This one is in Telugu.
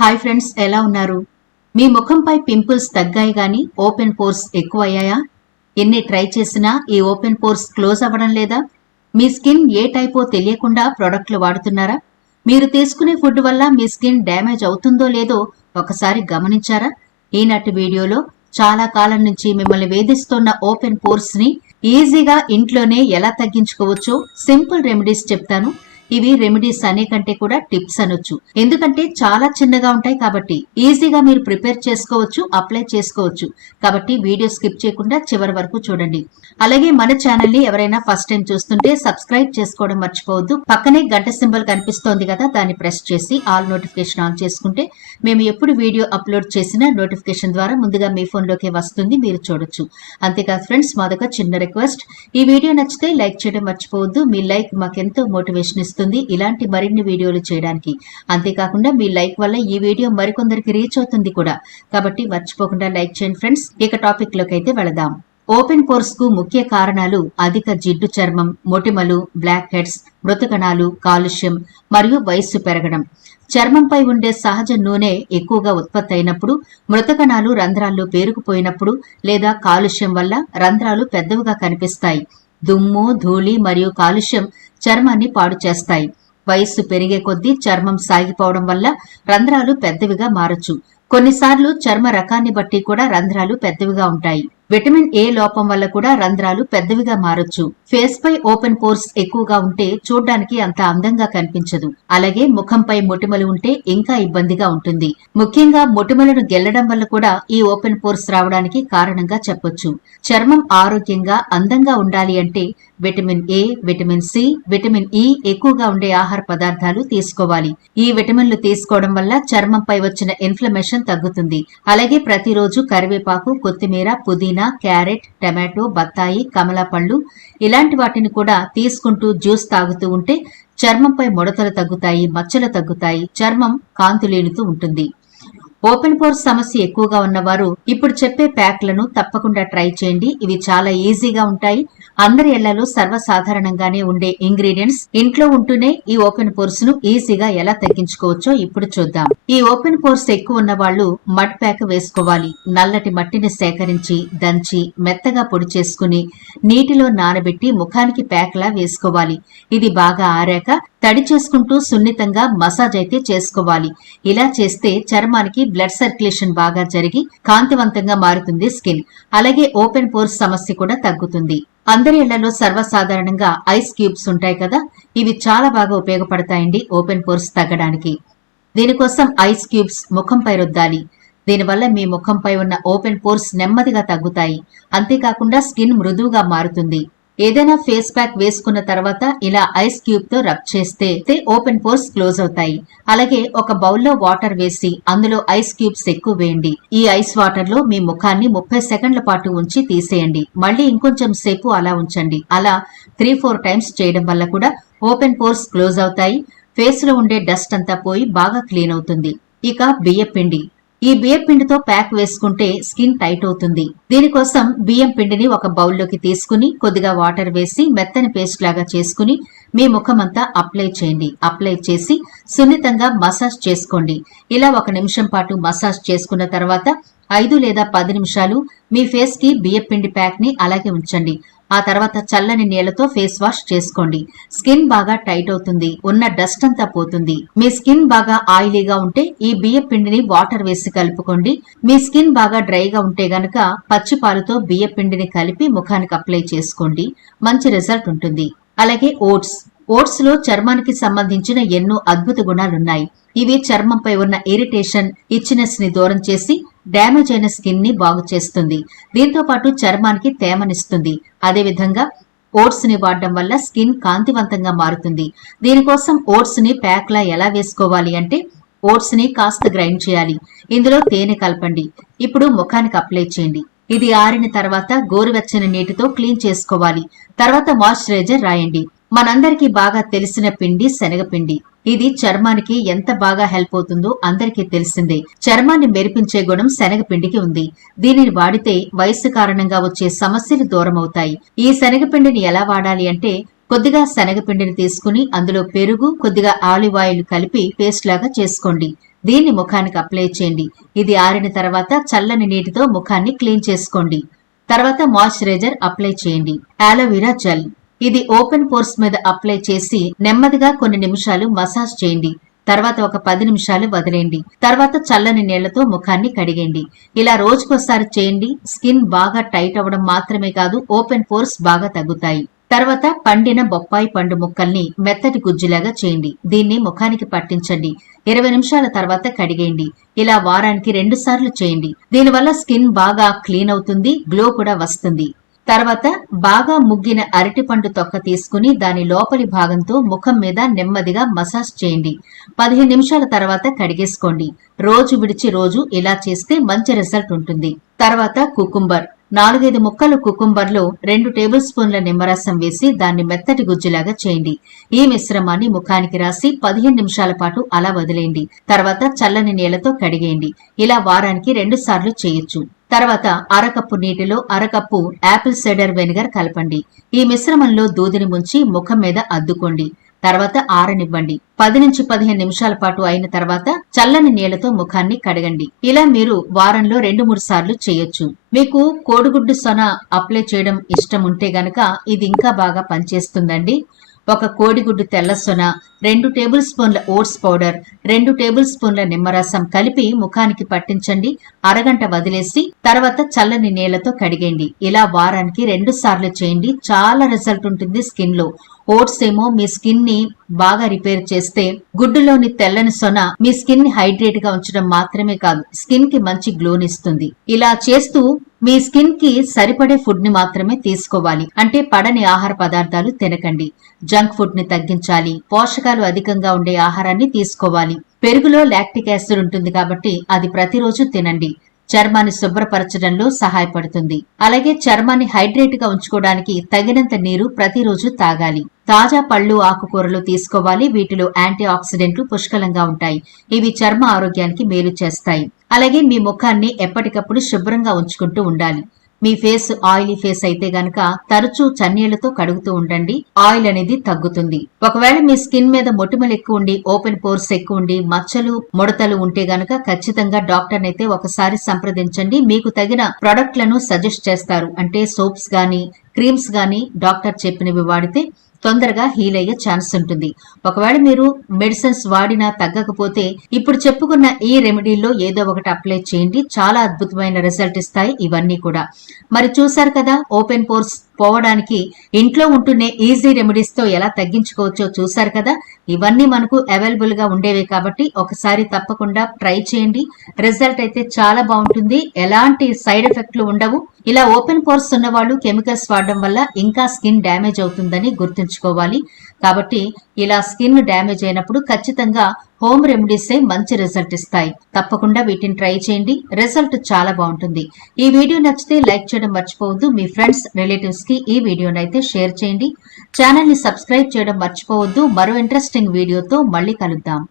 హాయ్ ఫ్రెండ్స్ ఎలా ఉన్నారు? మీ ముఖంపై పింపుల్స్ తగ్గాయి గాని ఓపెన్ పోర్స్ ఎక్కువయ్యాయా? ఎన్ని ట్రై చేసినా ఈ ఓపెన్ పోర్స్ క్లోజ్ అవ్వడం లేదా? మీ స్కిన్ ఏ టైపో తెలియకుండా ప్రోడక్ట్లు వాడుతున్నారా? మీరు తీసుకునే ఫుడ్ వల్ల మీ స్కిన్ డ్యామేజ్ అవుతుందో లేదో ఒకసారి గమనించారా? ఈనాటి వీడియోలో చాలా కాలం నుంచి మిమ్మల్ని వేధిస్తున్న ఓపెన్ పోర్స్ని ఈజీగా ఇంట్లోనే ఎలా తగ్గించుకోవచ్చో సింపుల్ రెమెడీస్ చెప్తాను. ఇవి రెమెడీస్ అనే కంటే కూడా టిప్స్ అనొచ్చు. ఎందుకంటే చాలా చిన్నగా ఉంటాయి కాబట్టి ఈజీగా మీరు ప్రిపేర్ చేసుకోవచ్చు అప్లై చేసుకోవచ్చు. కాబట్టి వీడియో స్కిప్ చేయకుండా చివరి వరకు చూడండి. అలాగే మన ఛానల్ని ఎవరైనా ఫస్ట్ టైం చూస్తుంటే సబ్స్క్రైబ్ చేసుకోవడం మర్చిపోవద్దు. పక్కనే గంట సింబల్ కనిపిస్తోంది కదా దాన్ని ప్రెస్ చేసి ఆల్ నోటిఫికేషన్ ఆన్ చేసుకుంటే మేము ఎప్పుడు వీడియో అప్లోడ్ చేసినా నోటిఫికేషన్ ద్వారా ముందుగా మీ ఫోన్ లోకే వస్తుంది మీరు చూడొచ్చు. అంతేకాదు ఫ్రెండ్స్ మాదొక చిన్న రిక్వెస్ట్ ఈ వీడియో నచ్చితే లైక్ చేయడం మర్చిపోవద్దు. మీ లైక్ మాకెంతో మోటివేషన్ ఇస్తుంది. ఇలాంటి మరిన్ని వీడియోలు చేయడానికి. అంతేకాకుండా మీ లైక్ వల్ల ఈ వీడియో మరికొందరికి రీచ్ అవుతుంది కూడా. కాబట్టి మర్చిపోకుండా లైక్ చేయండి ఫ్రెండ్స్. ఇక టాపిక్లోకి అయితే వెళదాం. ఓపెన్ పోర్స్కు ముఖ్య కారణాలు అధిక జిడ్డు చర్మం మొటిమలు బ్లాక్ హెడ్స్ మృతకణాలు కాలుష్యం మరియు వయస్సు పెరగడం. చర్మంపై ఉండే సహజ నూనె ఎక్కువగా ఉత్పత్తి అయినప్పుడు మృతకణాలు రంధ్రాల్లో పేరుకుపోయినప్పుడు లేదా కాలుష్యం వల్ల రంధ్రాలు పెద్దవిగా కనిపిస్తాయి. దుమ్ము ధూళి మరియు కాలుష్యం చర్మాన్ని పాడు చేస్తాయి. వయస్సు పెరిగే కొద్దీ చర్మం సాగిపోవడం వల్ల రంధ్రాలు పెద్దవిగా మారచ్చు. కొన్నిసార్లు చర్మ రకాన్ని బట్టి కూడా రంధ్రాలు పెద్దవిగా ఉంటాయి. విటమిన్ ఏ లోపం వల్ల కూడా రంధ్రాలు పెద్దవిగా మారొచ్చు. ఫేస్ పై ఓపెన్ పోర్స్ ఎక్కువగా ఉంటే చూడ్డానికి అంత అందంగా కనిపించదు. అలాగే ముఖంపై మొటిమలు ఉంటే ఇంకా ఇబ్బందిగా ఉంటుంది. ముఖ్యంగా మొటిమలను గెల్లడం వల్ల కూడా ఈ ఓపెన్ పోర్స్ రావడానికి కారణంగా చెప్పొచ్చు. చర్మం ఆరోగ్యంగా అందంగా ఉండాలి అంటే vitamin A vitamin C vitamin E ఎక్కువగా ఉండే ఆహార పదార్థాలు తీసుకోవాలి. ఈ విటమిన్లు తీసుకోవడం వల్ల చర్మంపై వచ్చిన ఇన్ఫ్లమేషన్ తగ్గుతుంది. అలాగే ప్రతిరోజు కరివేపాకు కొత్తిమీర పుదీనా క్యారెట్ టమాటో బత్తాయి కమలా పళ్ళు ఇలాంటి వాటిని కూడా తీసుకుంటూ జ్యూస్ తాగుతూ ఉంటే చర్మంపై ముడతలు తగ్గుతాయి మచ్చలు తగ్గుతాయి చర్మం కాంతులేనుతూ ఉంటుంది. ఓపెన్ పోర్స్ సమస్య ఎక్కువగా ఉన్నవారు ఇప్పుడు చెప్పే ప్యాక్లను తప్పకుండా ట్రై చేయండి. ఇవి చాలా ఈజీగా ఉంటాయి. అందరి ఇళ్ళలో సర్వసాధారణంగానే ఉండే ఇంగ్రీడియంట్స్ ఇంట్లో ఉంటూనే ఈ ఓపెన్ పోర్స్ను ఈజీగా ఎలా తగ్గించుకోవచ్చో ఇప్పుడు చూద్దాం. ఈ ఓపెన్ పోర్స్ ఎక్కువ ఉన్న వాళ్ళు మడ్ ప్యాక్ వేసుకోవాలి. నల్లటి మట్టిని సేకరించి దంచి మెత్తగా పొడి చేసుకుని నీటిలో నానబెట్టి ముఖానికి ప్యాక్ లా వేసుకోవాలి. ఇది బాగా ఆరాక తడి చేసుకుంటూ సున్నితంగా మసాజ్ అయితే చేసుకోవాలి. ఇలా చేస్తే చర్మానికి బ్లడ్ సర్క్యులేషన్ బాగా జరిగి కాంతివంతంగా మారుతుంది స్కిన్. అలాగే ఓపెన్ పోర్స్ సమస్య కూడా తగ్గుతుంది. అందరి ఇళ్ళలో సర్వసాధారణంగా ఐస్ క్యూబ్స్ ఉంటాయి కదా ఇవి చాలా బాగా ఉపయోగపడతాయండి ఓపెన్ పోర్స్ తగ్గడానికి. దీనికోసం ఐస్ క్యూబ్స్ ముఖంపై రుద్దాలి. దీనివల్ల మీ ముఖంపై ఉన్న ఓపెన్ పోర్స్ నెమ్మదిగా తగ్గుతాయి. అంతేకాకుండా స్కిన్ మృదువుగా మారుతుంది. ఏదైనా ఫేస్ ప్యాక్ వేసుకున్న తర్వాత ఇలా ఐస్ క్యూబ్తో రబ్ చేస్తే ఓపెన్ పోర్స్ క్లోజ్ అవుతాయి. అలాగే ఒక బౌల్లో వాటర్ వేసి అందులో ఐస్ క్యూబ్స్ ఎక్కువ వేయండి. ఈ ఐస్ వాటర్లో మీ ముఖాన్ని ముప్పై సెకండ్ల పాటు ఉంచి తీసేయండి. మళ్ళీ ఇంకొంచెం సేపు అలా ఉంచండి. అలా త్రీ ఫోర్ టైమ్స్ చేయడం వల్ల కూడా ఓపెన్ పోర్స్ క్లోజ్ అవుతాయి. ఫేస్లో ఉండే డస్ట్ అంతా పోయి బాగా క్లీన్ అవుతుంది. ఇక బియ్య పిండి ఈ బియ్యం పిండితో ప్యాక్ వేసుకుంటే స్కిన్ టైట్ అవుతుంది. దీనికోసం బియ్యం పిండిని ఒక బౌల్లోకి తీసుకుని కొద్దిగా వాటర్ వేసి మెత్తని పేస్ట్ లాగా చేసుకుని మీ ముఖమంతా అప్లై చేయండి. అప్లై చేసి సున్నితంగా మసాజ్ చేసుకోండి. ఇలా ఒక నిమిషం పాటు మసాజ్ చేసుకున్న తర్వాత ఐదు లేదా పది నిమిషాలు మీ ఫేస్కి బియ్యం పిండి ప్యాక్ని అలాగే ఉంచండి. ఆ తర్వాత చల్లని నీళ్ళతో ఫేస్ వాష్ చేసుకోండి. స్కిన్ బాగా టైట్ అవుతుంది. ఉన్న డస్ట్ అంతా పోతుంది. మీ స్కిన్ బాగా ఆయిలీగా ఉంటే ఈ బియ్య పిండిని వాటర్ వేసి కలుపుకోండి. మీ స్కిన్ బాగా డ్రైగా ఉంటే గనక పచ్చి పాలతో బియ్య పిండిని కలిపి ముఖానికి అప్లై చేసుకోండి. మంచి రిజల్ట్ ఉంటుంది. అలాగే ఓట్స్. ఓట్స్లో చర్మానికి సంబంధించిన ఎన్నో అద్భుత గుణాలున్నాయి. ఇవి చర్మంపై ఉన్న ఇరిటేషన్ ఇచ్చినెస్ని దూరం చేసి డ్యామేజ్ అయిన స్కిన్ని బాగు చేస్తుంది. దీంతో పాటు చర్మానికి తేమనిస్తుంది. అదేవిధంగా ఓట్స్ని వాడడం వల్ల స్కిన్ కాంతివంతంగా మారుతుంది. దీనికోసం ఓట్స్ని ప్యాక్ లా ఎలా వేసుకోవాలి అంటే ఓట్స్ని కాస్త గ్రైండ్ చేయాలి. ఇందులో తేనె కలపండి. ఇప్పుడు ముఖానికి అప్లై చేయండి. ఇది ఆరిన తర్వాత గోరువెచ్చని నీటితో క్లీన్ చేసుకోవాలి. తర్వాత మాయిశ్చరైజర్ రాయండి. మనందరికీ బాగా తెలిసిన పిండి శనగపిండి ఇది చర్మానికి ఎంత బాగా హెల్ప్ అవుతుందో అందరికీ తెలిసిందే. చర్మాన్ని మెరిపించే గుణం శనగపిండికి ఉంది. దీనిని వాడితే వయస్సు కారణంగా వచ్చే సమస్యలు దూరం అవుతాయి ఈ శనగపిండిని ఎలా వాడాలి అంటే కొద్దిగా శనగపిండిని తీసుకుని అందులో పెరుగు కొద్దిగా ఆలివ్ ఆయిల్ కలిపి పేస్ట్ లాగా చేసుకోండి. దీన్ని ముఖానికి అప్లై చేయండి. ఇది ఆరిన తర్వాత చల్లని నీటితో ముఖాన్ని క్లీన్ చేసుకోండి. తర్వాత మాయిశ్చరైజర్ అప్లై చేయండి. Aloe vera gel. ఇది ఓపెన్ పోర్స్ మీద అప్లై చేసి నెమ్మదిగా కొన్ని నిమిషాలు మసాజ్ చేయండి. తర్వాత ఒక పది నిమిషాలు వదిలేయండి. తర్వాత చల్లని నీళ్ళతో ముఖాన్ని కడిగేయండి. ఇలా రోజుకోసారి చేయండి. స్కిన్ బాగా టైట్ అవ్వడం మాత్రమే కాదు ఓపెన్ పోర్స్ బాగా తగ్గుతాయి. తర్వాత పండిన బొప్పాయి పండు ముక్కల్ని మెత్తటి గుజ్జులాగా చేయండి. దీన్ని ముఖానికి పట్టించండి. ఇరవై నిమిషాల తర్వాత కడిగేయండి. ఇలా వారానికి రెండు సార్లు చేయండి. దీనివల్ల స్కిన్ బాగా క్లీన్ అవుతుంది గ్లో కూడా వస్తుంది. తర్వాత బాగా ముగ్గిన అరటిపండు తొక్క తీసుకుని దాని లోపలి భాగంతో ముఖం మీద నెమ్మదిగా మసాజ్ చేయండి. పదిహేను నిమిషాల తర్వాత కడిగేసుకోండి. రోజు విడిచి రోజు ఇలా చేస్తే మంచి రిజల్ట్ ఉంటుంది. తర్వాత కుకుంబర్. నాలుగైదు ముక్కలు కుకుంబర్లో రెండు టేబుల్ స్పూన్ల నిమ్మరసం వేసి దాన్ని మెత్తటి గుజ్జులాగా చేయండి. ఈ మిశ్రమాన్ని ముఖానికి రాసి పదిహేను నిమిషాల పాటు అలా వదిలేయండి. తర్వాత చల్లని నీళ్ళతో కడిగేయండి. ఇలా వారానికి రెండు సార్లు చేయొచ్చు. తర్వాత అరకప్పు నీటిలో అరకప్పు యాపిల్ సైడర్ వెనిగర్ కలపండి. ఈ మిశ్రమంలో దూదిని ముంచి ముఖం మీద అద్దుకోండి. తర్వాత ఆరనివ్వండి. పది నుంచి పదిహేను నిమిషాల పాటు అయిన తర్వాత చల్లని నీళ్ళతో ముఖాన్ని కడగండి. ఇలా మీరు వారంలో రెండు మూడు సార్లు చేయొచ్చు. మీకు కోడిగుడ్డు సొన అప్లై చేయడం ఇష్టం ఉంటే గనక ఇది ఇంకా బాగా పనిచేస్తుందండి. ఒక కోడిగుడ్డు తెల్లసొన రెండు టేబుల్ స్పూన్ల ఓట్స్ పౌడర్ రెండు టేబుల్ స్పూన్ల నిమ్మరసం కలిపి ముఖానికి పట్టించండి. అరగంట వదిలేసి తర్వాత చల్లని నీళ్ళతో కడిగేయండి. ఇలా వారానికి రెండు సార్లు చేయండి. చాలా రిజల్ట్ ఉంటుంది స్కిన్లో ఓట్స్ ఏమో మీ స్కిన్ని బాగా రిపేర్ చేస్తే గుడ్డులోని తెల్లని సొన మీ స్కిన్ని హైడ్రేట్గా ఉంచడం మాత్రమే కాదు స్కిన్కి మంచి గ్లోనిస్తుంది ఇలా చేస్తూ మీ స్కిన్కి సరిపడే ఫుడ్ని మాత్రమే తీసుకోవాలి. అంటే పడని ఆహార పదార్థాలు తినకండి. జంక్ ఫుడ్ని తగ్గించాలి. పోషకాలు అధికంగా ఉండే ఆహారాన్ని తీసుకోవాలి. పెరుగులో లాక్టిక్ యాసిడ్ ఉంటుంది కాబట్టి అది ప్రతిరోజు తినండి. చర్మాన్ని శుభ్రపరచడంలో సహాయపడుతుంది. అలాగే చర్మాన్ని హైడ్రేట్గా ఉంచుకోవడానికి తగినంత నీరు ప్రతిరోజు తాగాలి. తాజా పళ్ళు ఆకుకూరలు తీసుకోవాలి. వీటిలో యాంటీ ఆక్సిడెంట్లు పుష్కలంగా ఉంటాయి. ఇవి చర్మ ఆరోగ్యానికి మేలు చేస్తాయి. అలాగే మీ ముఖాన్ని ఎప్పటికప్పుడు శుభ్రంగా ఉంచుకుంటూ ఉండాలి. మీ ఫేస్ ఆయిలీ ఫేస్ అయితే గనక తరచూ చన్నీళ్ళతో కడుగుతూ ఉండండి. ఆయిల్ అనేది తగ్గుతుంది. ఒకవేళ మీ స్కిన్ మీద మొటిమలు ఎక్కువ ఉండి ఓపెన్ పోర్స్ ఎక్కువ ఉండి మచ్చలు ముడతలు ఉంటే గనక ఖచ్చితంగా డాక్టర్ అయితే ఒకసారి సంప్రదించండి. మీకు తగిన ప్రొడక్ట్లను సజెస్ట్ చేస్తారు. అంటే సోప్స్ గాని క్రీమ్స్ గాని డాక్టర్ చెప్పినవి వాడితే తొందరగా హీల్ అయ్యే ఛాన్స్ ఉంటుంది. ఒకవేళ మీరు మెడిసిన్స్ వాడినా తగ్గకపోతే ఇప్పుడు చెప్పుకున్న ఈ రెమెడీలో ఏదో ఒకటి అప్లై చేయండి. చాలా అద్భుతమైన రిజల్ట్ ఇస్తాయి ఇవన్నీ కూడా. మరి చూసారు కదా ఓపెన్ పోర్స్ పోవడానికి ఇంట్లో ఉంటూనే ఈజీ రెమెడీస్తో ఎలా తగ్గించుకోవచ్చో చూసారు కదా? ఇవన్నీ మనకు అవైలబుల్గా ఉండేవి కాబట్టి ఒకసారి తప్పకుండా ట్రై చేయండి. రిజల్ట్ అయితే చాలా బాగుంటుంది. ఎలాంటి సైడ్ ఎఫెక్ట్లు ఉండవు. ఇలా ఓపెన్ పోర్స్ ఉన్న వాళ్ళు కెమికల్స్ వాడడం వల్ల ఇంకా స్కిన్ డ్యామేజ్ అవుతుందని గుర్తుంచుకోవాలి. కాబట్టి ఇలా స్కిన్ డ్యామేజ్ అయినప్పుడు ఖచ్చితంగా హోమ్ రెమెడీసే మంచి రిజల్ట్ ఇస్తాయి. తప్పకుండా వీటిని ట్రై చేయండి. రిజల్ట్ చాలా బాగుంటుంది. ఈ వీడియో నచ్చితే లైక్ చేయడం మర్చిపోవద్దు. మీ ఫ్రెండ్స్ రిలేటివ్స్కి ఈ వీడియోని అయితే షేర్ చేయండి. ఛానల్ని సబ్స్క్రైబ్ చేయడం మర్చిపోవద్దు. మరో ఇంట్రెస్టింగ్ వీడియోతో మళ్ళీ కలుద్దాం.